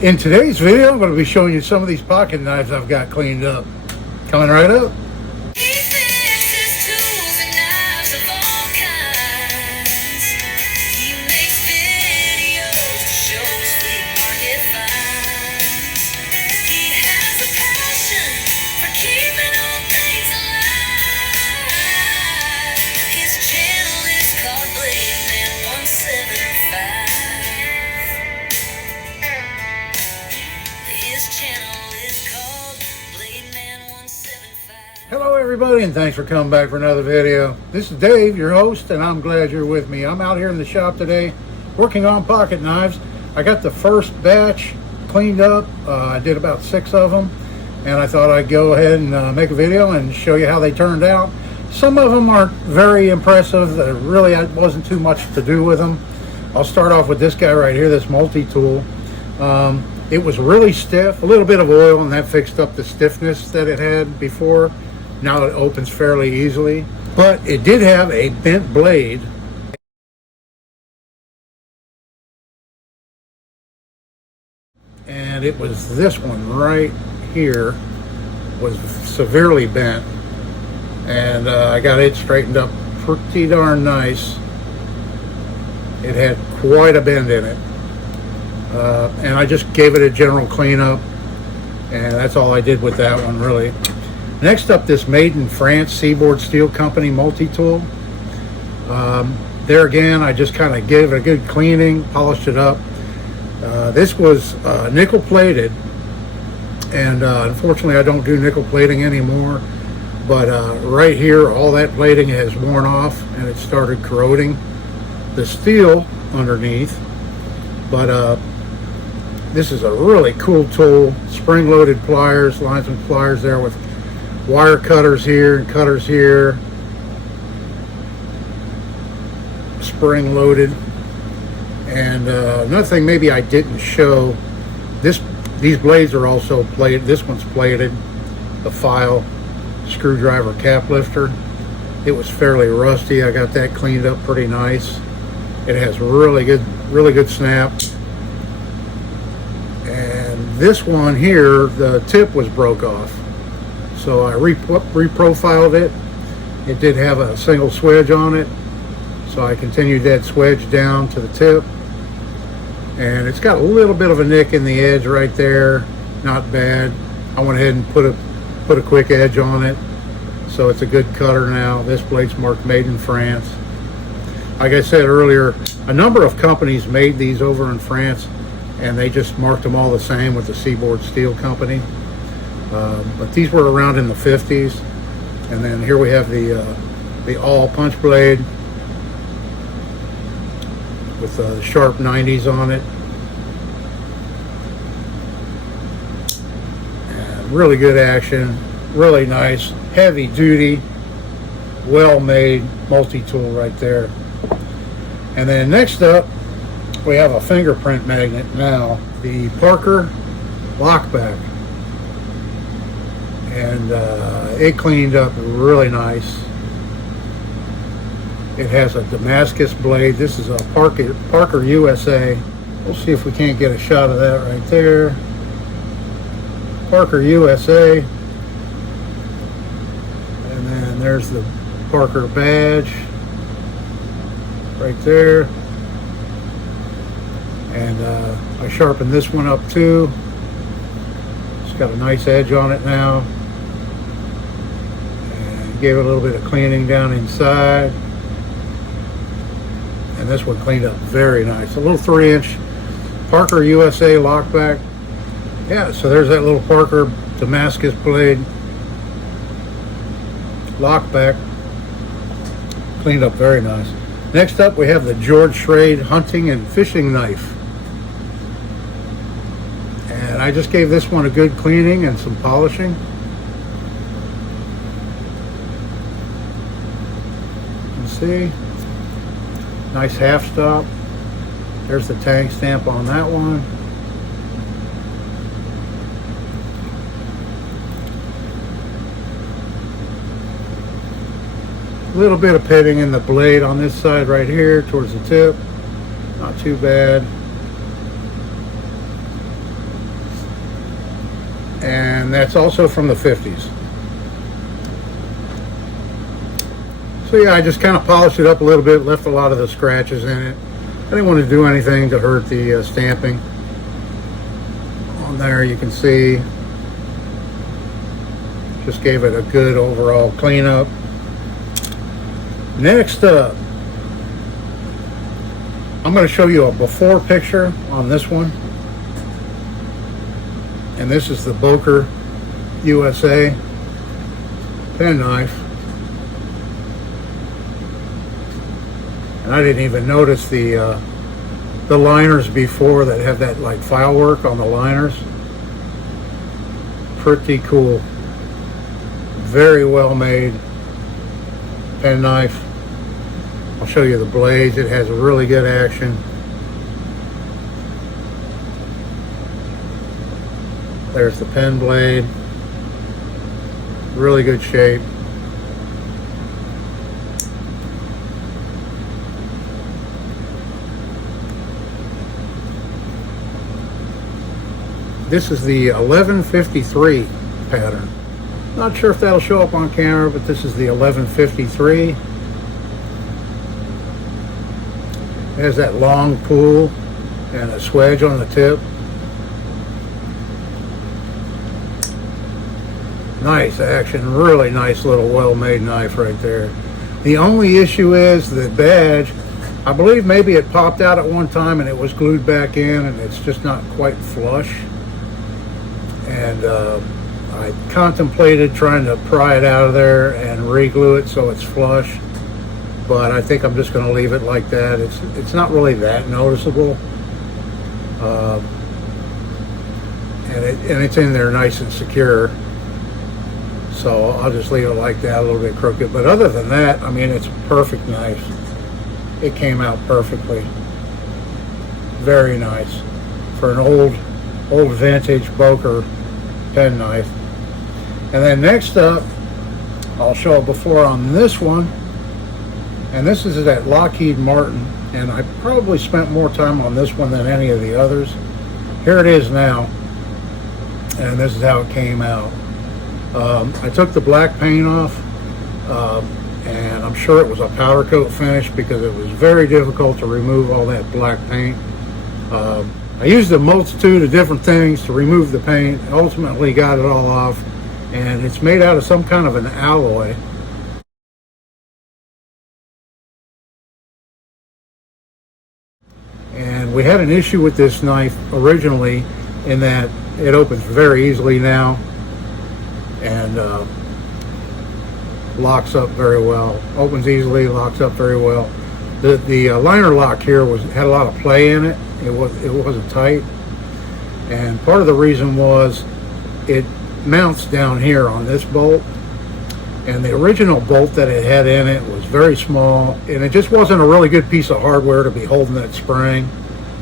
In today's video, I'm going to be showing you some of these pocket knives I've got cleaned up. Coming right up. Hello everybody, and thanks for coming back for another video. This is Dave, your host, and I'm glad you're with me. I'm out here in the shop today working on pocket knives. I got the first batch cleaned up. I did about 6 of them, and I thought I'd go ahead and make a video and show you how they turned out. Some of them aren't very impressive. There really wasn't too much to do with them. I'll start off with this guy right here, this multi-tool. It was really stiff, a little bit of oil, and that fixed up the stiffness that it had before. Now it opens fairly easily, but it did have a bent blade. And it was this one right here was severely bent. And I got it straightened up pretty darn nice. It had quite a bend in it. And I just gave it a general cleanup. And that's all I did with that one, really. Next up, this made in France Seaboard Steel Company multi-tool. There again, I just kind of gave it a good cleaning, polished it up. This was nickel plated, and unfortunately I don't do nickel plating anymore, but right here all that plating has worn off and it started corroding the steel underneath. But this is a really cool tool, spring-loaded pliers, linesman pliers there with wire cutters here and cutters here, spring loaded. And another thing maybe I didn't show, these blades are also plated. This one's plated, the file screwdriver cap lifter. It was fairly rusty. I got that cleaned up pretty nice. It has really good snap. And this one here, the tip was broke off. So I reprofiled it. It did have a single swedge on it, so I continued that swedge down to the tip. And it's got a little bit of a nick in the edge right there, not bad. I went ahead and put a quick edge on it, so it's a good cutter now. This blade's marked made in France. Like I said earlier, a number of companies made these over in France, and they just marked them all the same with the Seaboard Steel Company. But these were around in the 50s. And then here we have the all punch blade with the sharp 90s on it. And really good action, really nice, heavy duty, well made multi-tool right there. And then next up, we have a fingerprint magnet now, the Parker lockback. And it cleaned up really nice. It has a Damascus blade. This is a Parker USA. We'll see if we can't get a shot of that right there. Parker USA. And then there's the Parker badge right there. And I sharpened this one up too. It's got a nice edge on it now. Gave it a little bit of cleaning down inside, and this one cleaned up very nice. A little 3-inch Parker USA lockback. Yeah, so there's that little Parker Damascus blade lockback, cleaned up very nice. Next up, we have the George Schrade hunting and fishing knife, and I just gave this one a good cleaning and some polishing. See, nice half stop. There's the tag stamp on that one. A little bit of pitting in the blade on this side right here towards the tip. Not too bad. and that's also from the 50s. So yeah, I just kind of polished it up a little bit, left a lot of the scratches in it. I didn't want to do anything to hurt the stamping. On there you can see, just gave it a good overall cleanup. Next up, I'm going to show you a before picture on this one. And this is the Boker USA penknife. And I didn't even notice the liners before that have that like file work on the liners. Pretty cool. Very well made penknife. I'll show you the blades. It has a really good action. There's the pen blade. Really good shape. This is the 1153 pattern. Not sure if that'll show up on camera, but this is the 1153. It has that long pull and a swedge on the tip. Nice action, really nice little well-made knife right there. The only issue is the badge, I believe maybe it popped out at one time and it was glued back in and it's just not quite flush. And I contemplated trying to pry it out of there and re-glue it so it's flush, but I think I'm just going to leave it like that. It's not really that noticeable, and it's in there nice and secure. So I'll just leave it like that, a little bit crooked. But other than that, I mean, it's a perfect knife. It came out perfectly. Very nice for an old vintage Boker pen knife. And then next up, I'll show a before on this one. And this is at Lockheed Martin. And I probably spent more time on this one than any of the others. Here it is now. And this is how it came out. I took the black paint off. And I'm sure it was a powder coat finish because it was very difficult to remove all that black paint. I used a multitude of different things to remove the paint, ultimately got it all off, and it's made out of some kind of an alloy. And we had an issue with this knife originally in that it opens very easily now and locks up very well. Opens easily, locks up very well. The liner lock here had a lot of play in it. It wasn't tight, and part of the reason was it mounts down here on this bolt, and the original bolt that it had in it was very small, and it just wasn't a really good piece of hardware to be holding that spring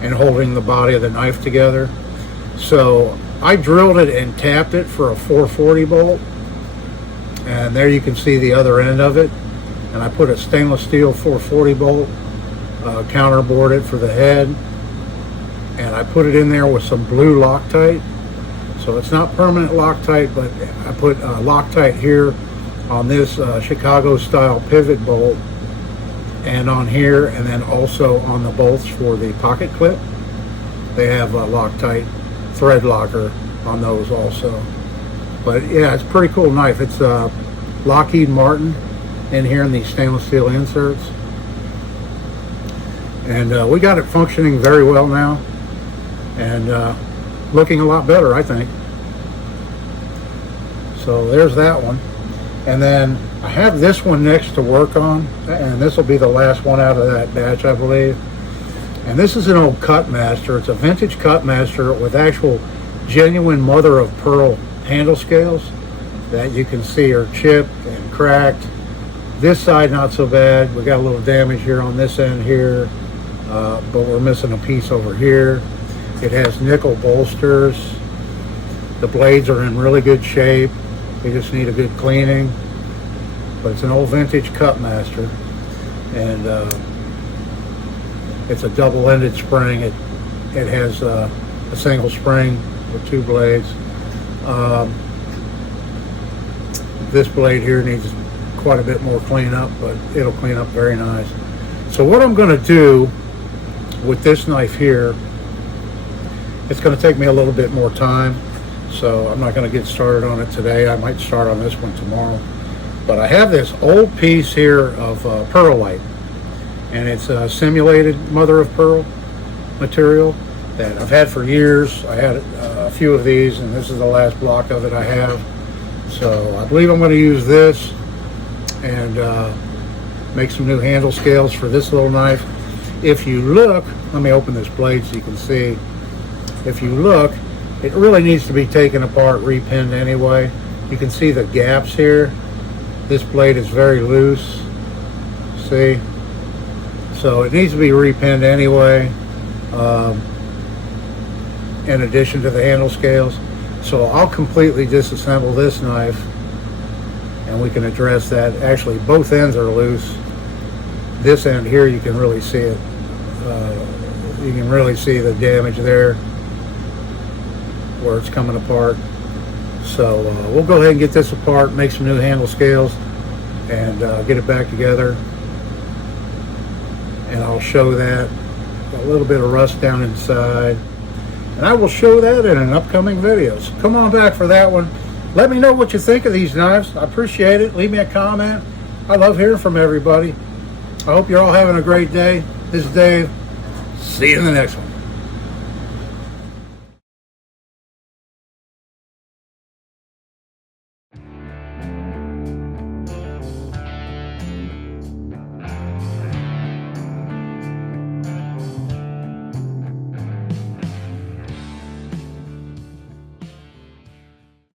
and holding the body of the knife together. So I drilled it and tapped it for a 440 bolt, and there you can see the other end of it. And I put a stainless steel 440 bolt, counterbored it for the head, and I put it in there with some blue Loctite. So it's not permanent Loctite, but I put Loctite here on this Chicago style pivot bolt, and on here, and then also on the bolts for the pocket clip. They have a Loctite thread locker on those also. But yeah, it's a pretty cool knife. It's Lockheed Martin in here in these stainless steel inserts, and we got it functioning very well now, and looking a lot better, I think. So there's that one. And then I have this one next to work on, and this will be the last one out of that batch, I believe. And this is an old Cutmaster. It's a vintage Cutmaster with actual genuine mother of pearl handle scales that you can see are chipped and cracked. This side not so bad. We got a little damage here on this end here, but we're missing a piece over here. It has nickel bolsters. The blades are in really good shape. They just need a good cleaning. But it's an old vintage Cutmaster, and it's a double-ended spring. It has a single spring with two blades. This blade here needs quite a bit more cleanup, but it'll clean up very nice. So what I'm going to do with this knife here, it's going to take me a little bit more time, so I'm not going to get started on it today. I might start on this one tomorrow. But I have this old piece here of pearlite, and it's a simulated mother of pearl material that I've had for years. I had a few of these, and this is the last block of it I have. So I believe I'm going to use this and make some new handle scales for this little knife. If you look, let me open this blade so you can see. If you look, it really needs to be taken apart, repinned anyway. You can see the gaps here. This blade is very loose, see? So it needs to be repinned anyway, in addition to the handle scales. So I'll completely disassemble this knife and we can address that. Actually, both ends are loose. This end here, you can really see it. You can really see the damage there where it's coming apart. So we'll go ahead and get this apart, make some new handle scales, and get it back together. And I'll show that. A little bit of rust down inside. And I will show that in an upcoming video. So come on back for that one. Let me know what you think of these knives. I appreciate it. Leave me a comment. I love hearing from everybody. I hope you're all having a great day. This is Dave. See you in the next one.